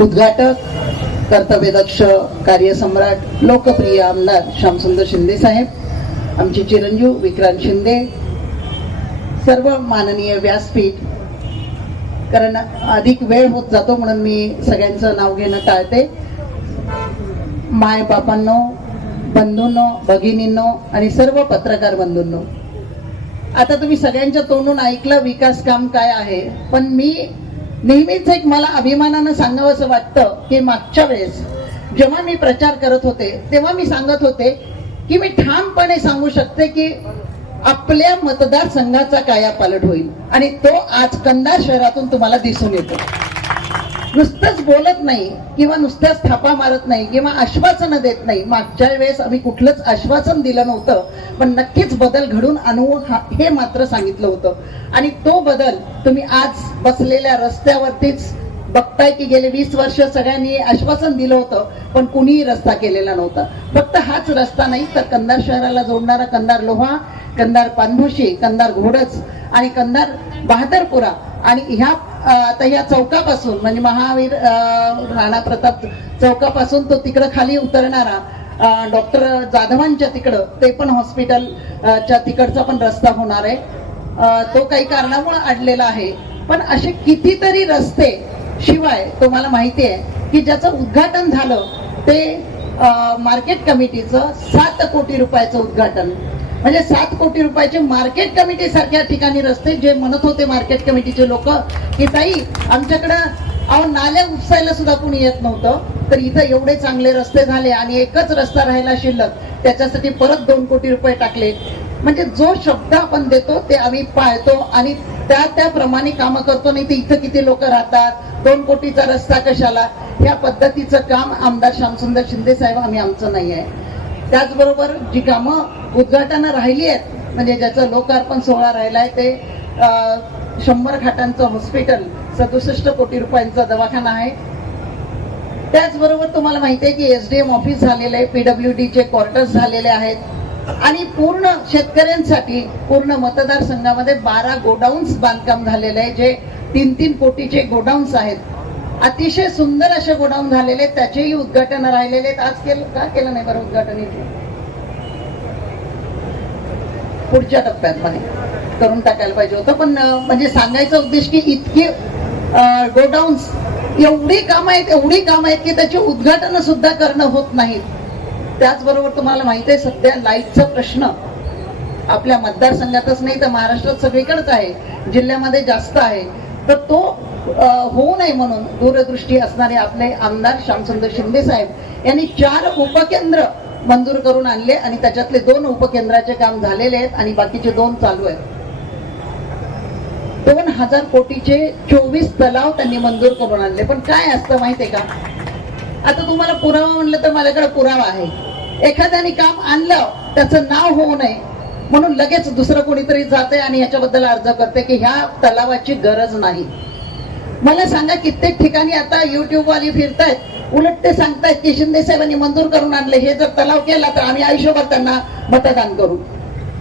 उद्घाटक कर्तव्यदक्ष कार्यसम्राट लोकप्रिय आमदार श्यामसुंदर शिंदे साहेब आमचे चिरंजीव विक्रांत शिंदे सर्व माननीय व्यासपीठ. कारण अधिक वेळ होत जातो म्हणून मी सगळ्यांचं नाव घेणं टाळते. माय बापांनो बंधूंनो भगिनींनो आणि सर्व पत्रकार बंधूंनो. आता तुम्ही सगळ्यांच्या तोंडून ऐकलं विकास काम काय आहे पण मी नेहमीच एक मला अभिमानानं सांगावं असं वाटतं की मागच्या वेळेस जेव्हा मी प्रचार करत होते तेव्हा मी सांगत होते की मी ठामपणे सांगू शकते की आपल्या मतदारसंघाचा कायापालट होईल. आणि तो आज कंदार शहरातून तुम्हाला दिसून येतो. नुसतंच बोलत नाही किंवा नुसत्याच थापा मारत नाही किंवा आश्वासन देत नाही. मागच्या वेळेस आम्ही कुठलंच आश्वासन दिलं नव्हतं पण नक्कीच बदल घडून आणू हा- हे मात्र सांगितलं होतं. आणि तो बदल तुम्ही आज बसलेल्या रस्त्यावरतीच बघताय की गेले वीस वर्ष सगळ्यांनी आश्वासन दिलं होतं पण कुणीही रस्ता केलेला नव्हता. फक्त हाच रस्ता नाही तर कंधार शहराला जोडणारा कंधार लोहा कंधार पानभुशी कंधार घोडच आणि कंधार बहादरपुरा आणि ह्या आता या चौकापासून म्हणजे महावीर राणा प्रताप चौकापासून तो तिकडं खाली उतरणारा डॉक्टर जाधवांच्या तिकडं ते पण हॉस्पिटलच्या तिकडचा पण रस्ता होणार आहे. तो काही कारणामुळे अडलेला आहे. पण असे कितीतरी रस्ते शिवाय तुम्हाला माहिती आहे की ज्याचं उद्घाटन झालं ते मार्केट कमिटीचं सात कोटी रुपयाचं उद्घाटन. म्हणजे सात कोटी रुपयाचे मार्केट कमिटी सारख्या ठिकाणी रस्ते जे म्हणत होते मार्केट कमिटीचे लोक की ताई आमच्याकडं अहो नाल्या उपसायला सुद्धा कुणी येत नव्हतं. तर इथं एवढे चांगले रस्ते झाले आणि एकच रस्ता राहिला शिल्लक त्याच्यासाठी परत दोन कोटी रुपये टाकले. म्हणजे जो शब्द आपण देतो ते आम्ही पाळतो आणि त्या त्याप्रमाणे कामं करतो नाही ते इथं किती लोक राहतात दोन कोटीचा रस्ता कशाला? ह्या पद्धतीचं काम आमदार श्यामसुंदर शिंदे साहेब आम्ही आमचं नाही आहे. त्याचबरोबर जी कामं उद्घाटनं राहिली आहेत म्हणजे ज्याचं लोकार्पण सोहळा राहिलाय ते शंभर खाटांचं हॉस्पिटल सदुसष्ट कोटी रुपयांचा दवाखाना आहे. त्याचबरोबर तुम्हाला माहिती आहे की एसडीएम ऑफिस झालेलं आहे पीडब्ल्यू चे क्वार्टर्स झालेले आहेत. आणि पूर्ण शेतकऱ्यांसाठी पूर्ण मतदारसंघामध्ये बारा गोडाऊन्स बांधकाम झालेले आहे जे तीन तीन कोटीचे गोडाऊन्स आहेत. अतिशय सुंदर असे गोडाऊन झालेले आहेत त्याचेही उद्घाटन राहिलेले आज केलं का केलं नाही बरं उद्घाटन इथे? पुढच्या टप्प्यात मध्ये करून टाकायला पाहिजे होतं. पण म्हणजे सांगायचा उद्देश की इतके गोडाऊन्स एवढी कामं आहेत एवढी कामं आहेत की त्याचे उद्घाटन सुद्धा करणं होत नाहीत. त्याचबरोबर तुम्हाला माहिती आहे सध्या लाईटचा प्रश्न आपल्या मतदारसंघातच नाही तर महाराष्ट्रात सगळीकडेच आहे. जिल्ह्यामध्ये जास्त आहे. तर तो होऊ नये म्हणून दूरदृष्टी असणारे आपले आमदार श्यामसुंदर शिंदे साहेब यांनी चार उपकेंद्र मंजूर करून आणले आणि त्याच्यातले दोन उपकेंद्राचे काम झालेले आहेत आणि बाकीचे दोन चालू आहेत. दोन हजार कोटीचे चोवीस तलाव त्यांनी मंजूर करून आणले. पण काय असतं माहितीये का? आता तुम्हाला पुरावा म्हणलं तर माझ्याकडे पुरावा आहे. एखाद्याने काम आणलं त्याचं नाव होऊ नये. म्हणून लगेच दुसरं कोणीतरी जाते आणि याच्याबद्दल अर्ज करते की ह्या तलावाची गरज नाही. मला सांगा कित्येक ठिकाणी आता युट्यूब वाली फिरतायत उलट ते सांगतायत की शिंदे साहेबांनी मंजूर करून आणले. हे जर तलाव केला तर आम्ही आयुष्यभर त्यांना मतदान करू.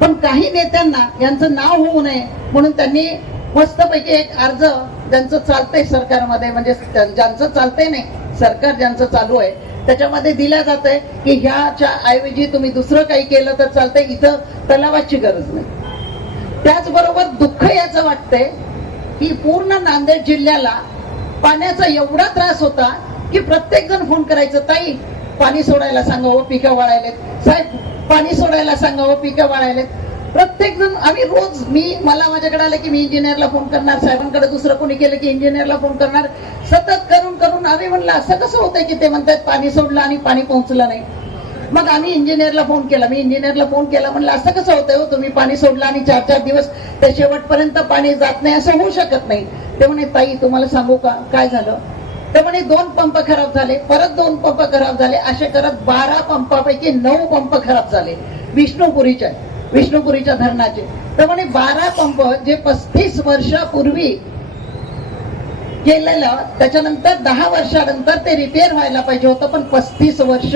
पण काही नेत्यांना यांचं नाव होऊ नये म्हणून त्यांनी मस्तपैकी एक अर्ज ज्यांचं चालतंय सरकारमध्ये म्हणजे ज्यांचं चालतंय नाही सरकार ज्यांचं चालू आहे त्याच्यामध्ये दिल्या जात आहे की ह्याच्या ऐवजी तुम्ही दुसरं काही केलं तर चालतंय. इथं तलावाची गरज नाही. त्याचबरोबर दुःख याचं वाटतंय की पूर्ण नांदेड जिल्ह्याला पाण्याचा एवढा त्रास होता की प्रत्येक जण फोन करायचं ताई पाणी सोडायला सांगावं हो, पिकं वाळायलेत. साहेब पाणी सोडायला सांगावं हो, पिकं वाळायलेत. प्रत्येक जण आम्ही रोज मी मला माझ्याकडे आलं की मी इंजिनियरला फोन करणार साहेबांकडे दुसरं कोणी केलं की इंजिनियरला फोन करणार. सतत करून करून आम्ही म्हणलं असं कसं होतंय की ते म्हणतात पाणी सोडलं आणि पाणी पोहोचलं नाही. मग आम्ही इंजिनियरला फोन केला. मी इंजिनियरला फोन केला म्हणलं असं कसं होतंय हो तुम्ही पाणी सोडलं आणि चार चार दिवस त्या शेवटपर्यंत पाणी जात नाही असं होऊ शकत नाही. ते म्हणे ताई तुम्हाला सांगू का? काय झालं? तर म्हणे दोन पंप खराब झाले परत दोन पंप खराब झाले असे करत बारा पंपापैकी नऊ पंप खराब झाले. विष्णुपुरीच्या विष्णुपुरीच्या धरणाचे. तर म्हणे बारा पंप जे पस्तीस वर्षापूर्वी केलेलं त्याच्यानंतर दहा वर्षानंतर ते रिपेअर व्हायला पाहिजे होतं पण पस्तीस वर्ष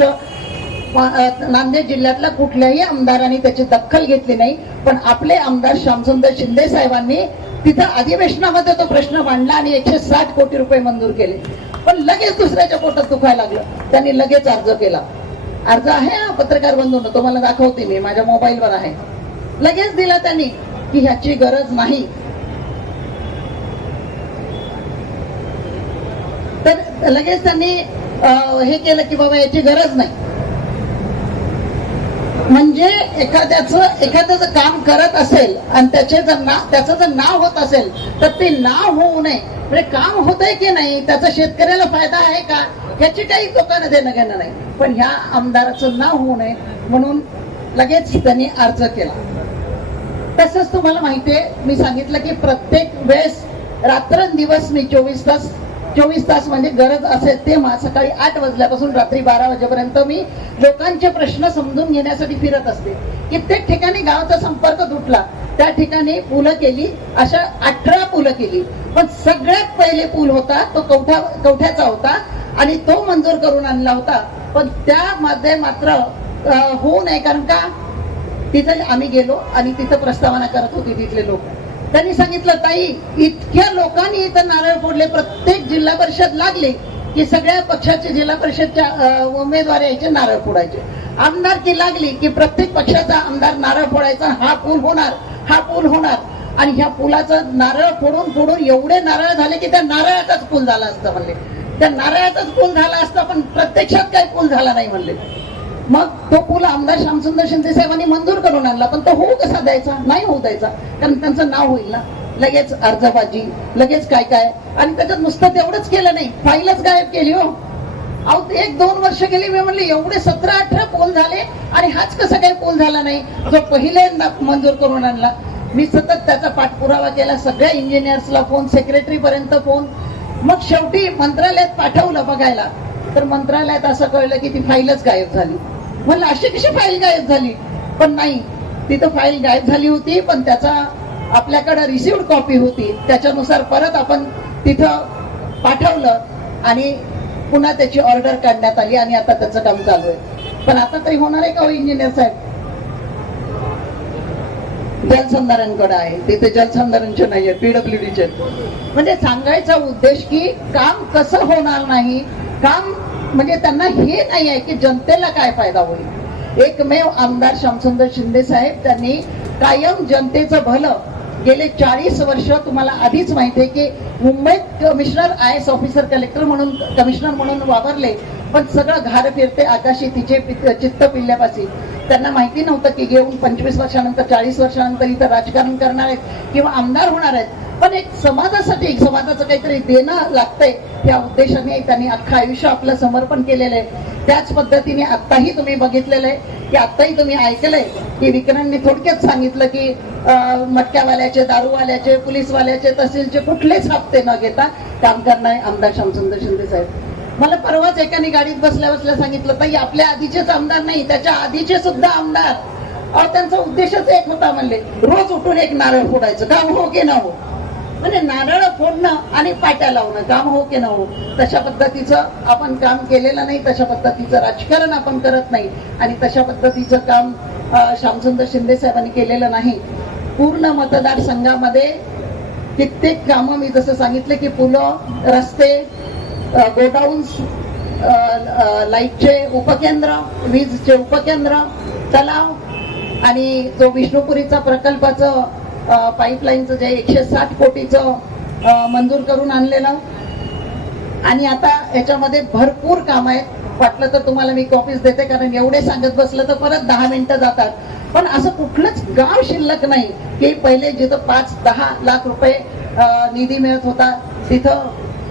नांदेड जिल्ह्यातल्या कुठल्याही आमदारांनी त्याची दखल घेतली नाही. पण आपले आमदार श्यामसुंदर शिंदे साहेबांनी तिथं अधिवेशनामध्ये तो प्रश्न मांडला आणि एकशे साठ कोटी रुपये मंजूर केले. पण लगेच दुसऱ्याच्या पोटात दुखायला लागलं. त्यांनी लगेच अर्ज केला. अर्ज आहे हा? पत्रकार बंधून तुम्हाला दाखवते मी माझ्या मोबाईलवर आहे. लगेच दिला त्यांनी की ह्याची गरज नाही. तर लगेच त्यांनी हे केलं की बाबा याची गरज नाही. म्हणजे एखाद्याचं एखाद्याच काम करत असेल आणि त्याचे जर ना त्याचं जर नाव होत असेल तर ते नाव होऊ नये. म्हणजे काम होतंय की नाही त्याचा शेतकऱ्याला फायदा आहे का? याची काही लोकांना देणं घेणं नाही. पण ह्या आमदाराचं नाव होऊ नये म्हणून लगेच त्यांनी अर्ज केला. तसंच तुम्हाला माहितीये मी सांगितलं की प्रत्येक वेळेस रात्रंदिवस मी चोवीस तास चोवीस तास म्हणजे गरज असेल तेव्हा सकाळी आठ वाजल्यापासून रात्री बारा वाजेपर्यंत मी लोकांचे प्रश्न समजून घेण्यासाठी फिरत असते. कित्येक ठिकाणी गावाचा संपर्क तुटला त्या ठिकाणी पुलं केली अशा अठरा पुलं केली. पण सगळ्यात पहिले पूल होता तो कवठा कवठ्याचा होता. आणि तो मंजूर करून आणला होता. पण त्यामध्ये मात्र होऊ नये कारण का? तिथं आम्ही गेलो आणि तिथं प्रस्तावना करत होती तिथले लोक. त्यांनी सांगितलं ताई इतक्या लोकांनी इथं नारळ फोडले. प्रत्येक जिल्हा परिषद लागले की सगळ्या पक्षाचे जिल्हा परिषदच्या उमेदवार यायचे नारळ फोडायचे. आमदार की लागली की प्रत्येक पक्षाचा आमदार नारळ फोडायचा. हा पूल होणार हा पूल होणार. आणि ह्या पुलाचं नारळ फोडून फोडून एवढे नारळ झाले की त्या नारळाचाच पूल झाला असतं म्हणले. त्या नारळाचाच पूल झाला असता पण प्रत्यक्षात काही पूल झाला नाही म्हणले. मग तो पूल आमदार श्यामसुंदर शिंदे साहेबांनी मंजूर करून आणला पण तो होऊ कसा द्यायचा? नाही होऊ द्यायचा कारण त्यांचं नाव होईल ना. लगेच अर्जबाजी लगेच काय काय. आणि त्याच्यात नुसतं तेवढंच केलं नाही. फाईलच गायब केली हो. अहो एक दोन वर्ष गेली मी म्हणले एवढे सतरा अठरा पोल झाले आणि हाच कसा काही पोल झाला नाही? जो पहिल्यांदा मंजूर करून आणला. मी सतत त्याचा पाठपुरावा केला सगळ्या इंजिनियर्सला फोन सेक्रेटरी पर्यंत फोन. मग शेवटी मंत्रालयात पाठवलं बघायला. तर मंत्रालयात असं कळलं की ती फाईलच गायब झाली. म्हणलं अशी कशी फाईल गायब झाली? पण नाही तिथं फाईल गायब झाली होती पण त्याचा आपल्याकडे रिसिव्ड कॉपी होती. त्याच्यानुसार परत आपण तिथं पाठवलं आणि पुन्हा त्याची ऑर्डर काढण्यात आली आणि आता त्याचं काम चालू आहे. पण आता तरी होणार आहे का हो इंजिनियर साहेब? जलसंधारणकडे आहे. तिथे जलसंधारणचे नाहीये पीडब्ल्यूडीचे म्हणजे सांगायचा उद्देश की काम कसं होणार नाही काम म्हणजे त्यांना हे नाही आहे की जनतेला काय फायदा होईल. एकमेव आमदार श्यामसुंदर शिंदे साहेब त्यांनी कायम जनतेचं भलं गेले चाळीस वर्ष तुम्हाला आधीच माहिती आहे की मुंबईत commissioner I S officer collector म्हणून कमिशनर म्हणून वावरले पण सगळं घार फिरते आकाशी तिचे चित्त पिल्ल्यापाशी. त्यांना माहिती नव्हतं की घेऊन पंचवीस वर्षानंतर चाळीस वर्षानंतर इथं राजकारण करणार आहेत किंवा आमदार होणार आहेत. पण एक समाजासाठी समाजाचं काहीतरी देणं लागतंय. त्या उद्देशाने त्यांनी अख्खं आयुष्य आपलं समर्पण केलेलं आहे. त्याच पद्धतीने आत्ताही तुम्ही बघितलेलं आहे की आत्ताही तुम्ही ऐकलंय की विक्रांनी थोडक्यात सांगितलं की मटक्यावाल्याचे दारूवाल्याचे पोलीसवाल्याचे तहसीलचे कुठलेच हप्ते न घेता काम करणारे आमदार श्यामसुंदर शिंदे साहेब. मला परवाच एकाने गाडीत बसल्या बसल्या सांगितलं ताई आपल्या आधीचेच आमदार नाही त्याच्या आधीचे सुद्धा आमदार. अहो, त्यांचा उद्देशच एक होता म्हणले रोज उठून एक नारळ फोडायचं काम हो की ना हो? म्हणजे नारळ फोडणं आणि पाट्या लावणं काम हो की न हो? तशा पद्धतीचं आपण काम केलेलं नाही तशा पद्धतीचं राजकारण आपण करत नाही आणि तशा पद्धतीचं काम श्यामसुंदर शिंदे साहेबांनी केलेलं नाही. पूर्ण मतदारसंघामध्ये कित्येक कामं मी जसं सांगितलं की पुलं रस्ते गोडाऊन्स लाईटचे उपकेंद्र वीजचे उपकेंद्र तलाव आणि जो विष्णुपुरीचा प्रकल्पाचं पाईपलाईनचं जे एकशे साठ कोटीचं मंजूर करून आणलेलं. आणि आता याच्यामध्ये भरपूर काम आहेत. वाटलं तर तुम्हाला मी कॉपीज देते कारण एवढे सांगत बसलं तर परत दहा मिनिटं जातात. पण असं कुठलंच गाव शिल्लक नाही की पहिले जिथं पाच दहा लाख रुपये निधी मिळत होता तिथं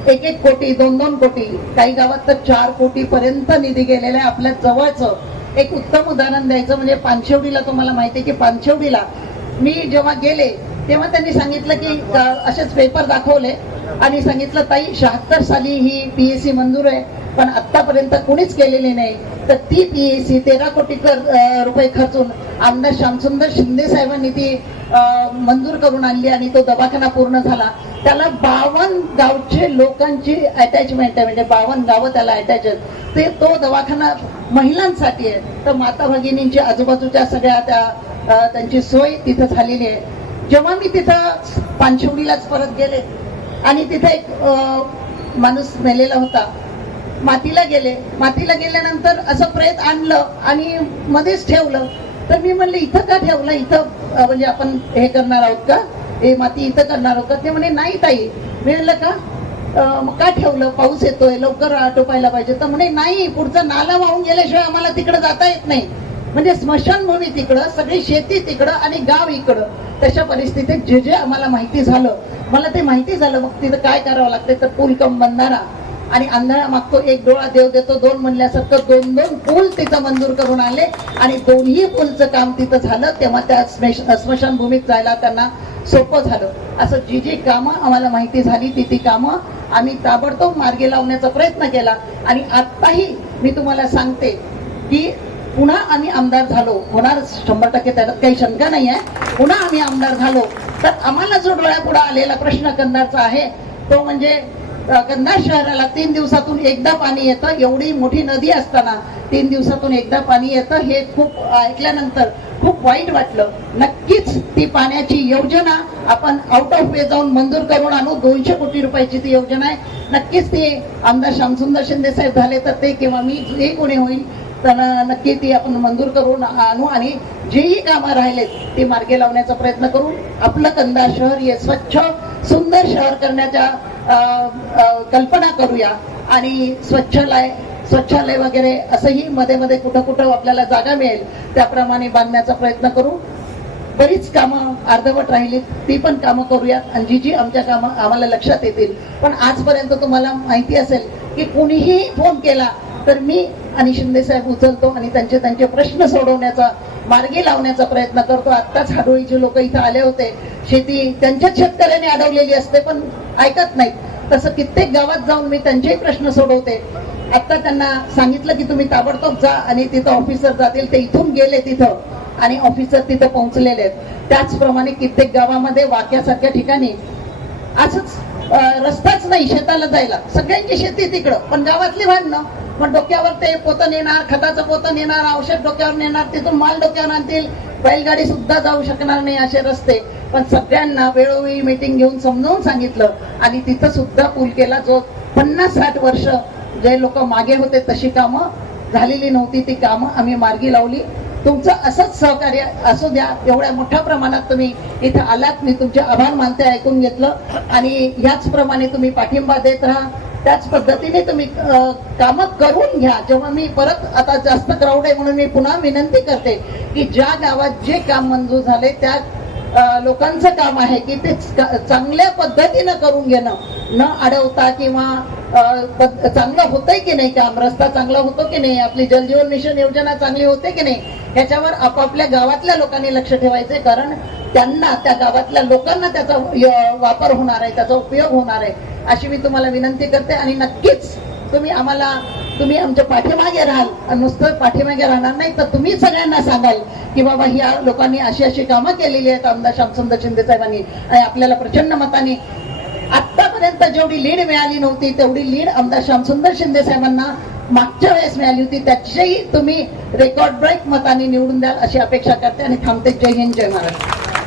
एक एक कोटी दोन दोन कोटी काही गावात तर चार कोटी पर्यंत निधी गेलेला आहे आपल्या जवळचं. एक उत्तम उदाहरण द्यायचं म्हणजे पानशेवडीला तुम्हाला माहिती आहे की पानशेवडीला मी जेव्हा गेले तेव्हा त्यांनी सांगितलं की असेच पेपर दाखवले आणि सांगितलं ताई शहात्तर साली ही पीएससी मंजूर आहे पण आतापर्यंत कुणीच केलेली नाही. तर ती पीएससी तेरा कोटी कर रुपये खर्चून आमदार श्यामसुंदर शिंदे साहेबांनी ती मंजूर करून आणली आणि तो दवाखाना पूर्ण झाला. त्याला बावन गावचे लोकांची अटॅचमेंट आहे. म्हणजे बावन गावं त्याला अटॅच आहेत. ते तो दवाखाना महिलांसाठी आहे. तर माता भगिनींची आजूबाजूच्या सगळ्या त्या त्यांची सोय तिथं झालेली आहे. जेव्हा मी तिथं पानशिवडीलाच परत गेले आणि तिथे एक माणूस मेलेला होता. मातीला गेले. मातीला गेल्यानंतर असं प्रेत आणलं आणि मध्येच ठेवलं. तर मी म्हणले इथं का ठेवलं? इथं म्हणजे आपण हे करणार आहोत का? हे माती इथं करणार आहोत का? ते म्हणे नाही ताई. मी म्हणलं का? का ठेवलं? पाऊस येतोय लवकर आटोपायला पाहिजे. तर म्हणे नाही पुढचा नाला वाहून गेल्याशिवाय आम्हाला तिकडे जाता येत नाही. म्हणजे स्मशानभूमी तिकडं सगळी शेती तिकडं आणि गाव इकडं. तशा परिस्थितीत जे जे आम्हाला माहिती झालं मला ते माहिती झालं मग तिथं काय करावं लागते तर पूल कम बंधारा. आणि आंधळा मागतो एक डोळा देव देतो दोन म्हणल्यासारखं दोन दोन पूल तिथं मंजूर करून आले. आणि दोन्ही पूलचं काम तिथं झालं तेव्हा त्या स्मेश- स्मशानभूमीत जायला त्यांना सोपं झालं. असं जी जी कामं आम्हाला माहिती झाली ती ती कामं आम्ही ताबडतोब मार्गे लावण्याचा प्रयत्न केला. आणि आत्ताही मी तुम्हाला सांगते की पुन्हा आम्ही आमदार झालो. होणार शंभर टक्के त्याच्यात काही शंका नाही आहे पुन्हा आम्ही आमदार झालो. तर आम्हाला जो डोळ्यापुढे आलेला प्रश्न कंधारचा आहे तो म्हणजे कंदा कंधार शहराला तीन दिवसातून एकदा पाणी येतं एवढी मोठी नदी असताना तीन दिवसातून एकदा पाणी येतं हे खूप ऐकल्यानंतर खूप वाईट वाटलं. नक्कीच ती पाण्याची योजना आपण आउट ऑफ वे जाऊन मंजूर करून आणू. दोनशे कोटी रुपयाची ती योजना आहे. नक्कीच ती आमदार श्यामसुंदर शिंदे साहेब झाले तर ते किंवा मी जे कोणी होईल तर नक्की ती आपण मंजूर करून आणू आणि जेही कामं राहिलेत ती मार्गे लावण्याचा प्रयत्न करू. आपलं कंदा शहर हे स्वच्छ सुंदर शहर करण्याच्या कल्पना करूया. आणि स्वच्छालय स्वच्छालय वगैरे असंही मध्ये मध्ये कुठं कुठं आपल्याला जागा मिळेल त्याप्रमाणे बांधण्याचा प्रयत्न करू. बरीच कामं अर्धवट राहिली ती पण कामं करूयात. आणि जी जी आमच्या कामं आम्हाला लक्षात येतील. पण आजपर्यंत तुम्हाला माहिती असेल की कुणीही फोन केला तर मी आणि शिंदे साहेब उचलतो आणि त्यांचे त्यांचे प्रश्न सोडवण्याचा मार्गी लावण्याचा प्रयत्न करतो. आत्ताच हाडोळीचे लोक इथं आले होते. शेती त्यांच्याच शेतकऱ्यांनी अडवलेली असते पण ऐकत नाहीत. तसं कित्येक गावात जाऊन मी त्यांचेही प्रश्न सोडवते. आत्ता त्यांना सांगितलं की तुम्ही ताबडतोब जा आणि तिथं ऑफिसर जातील. ते इथून गेले तिथं आणि ऑफिसर तिथं पोहोचलेले आहेत. त्याचप्रमाणे कित्येक गावामध्ये वाक्यासारख्या ठिकाणी असंच रस्ताच नाही शेताला जायला. सगळ्यांची शेती तिकडं पण गावातली भांडणं मग डोक्यावर ते पोतं नेणार खताचं पोतं नेणार औषध डोक्यावर नेणार तिथून माल डोक्यावर आणतील. बैलगाडी सुद्धा जाऊ शकणार नाही असे रस्ते. पण सगळ्यांना वेळोवेळी मीटिंग घेऊन समजावून सांगितलं. आणि तिथं सुद्धा पूल केला जो पन्नास साठ वर्ष जे लोक मागे होते तशी कामं झालेली नव्हती ती कामं आम्ही मार्गी लावली. तुमचं असंच सहकार्य असू द्या एवढ्या मोठ्या प्रमाणात तुम्ही इथं आलात. मी तुमचे आभार मानते ऐकून घेतलं. आणि ह्याच प्रमाणे तुम्ही पाठिंबा देत राहा. त्याच पद्धतीने तुम्ही कामं करून घ्या. जेव्हा मी परत आता जास्त क्राऊड आहे म्हणून मी पुन्हा विनंती करते की ज्या गावात जे काम मंजूर झाले त्या लोकांचं काम आहे की ते चांगल्या पद्धतीनं करून घेणं. न अडवता किंवा अं, चांगलं होतंय की नाही काम रस्ता चांगला होतो की नाही आपली जलजीवन मिशन योजना चांगली होते की नाही याच्यावर आपापल्या गावातल्या लोकांनी लक्ष ठेवायचे कारण त्यांना त्या गावातल्या लोकांना त्याचा वापर होणार आहे त्याचा उपयोग होणार आहे अशी मी तुम्हाला विनंती करते. आणि नक्कीच तुम्ही आम्हाला तुम्ही आमच्या पाठीमागे राहाल. आणि नुसतं पाठीमागे राहणार नाही तर तुम्ही सगळ्यांना सांगाल की बाबा ह्या लोकांनी अशी अशी कामं केलेली आहेत. आमदार श्यामसुंदर शिंदे साहेबांनी आणि आपल्याला प्रचंड मताने आतापर्यंत जेवढी लीड मिळाली नव्हती तेवढी लीड आमदार श्यामसुंदर शिंदे साहेबांना मागच्या वेळेस मिळाली होती. त्याचीही तुम्ही रेकॉर्ड ब्रेक मताने निवडून द्याल अशी अपेक्षा करते. आणि थांबते. जय हिंद जय महाराष्ट्र.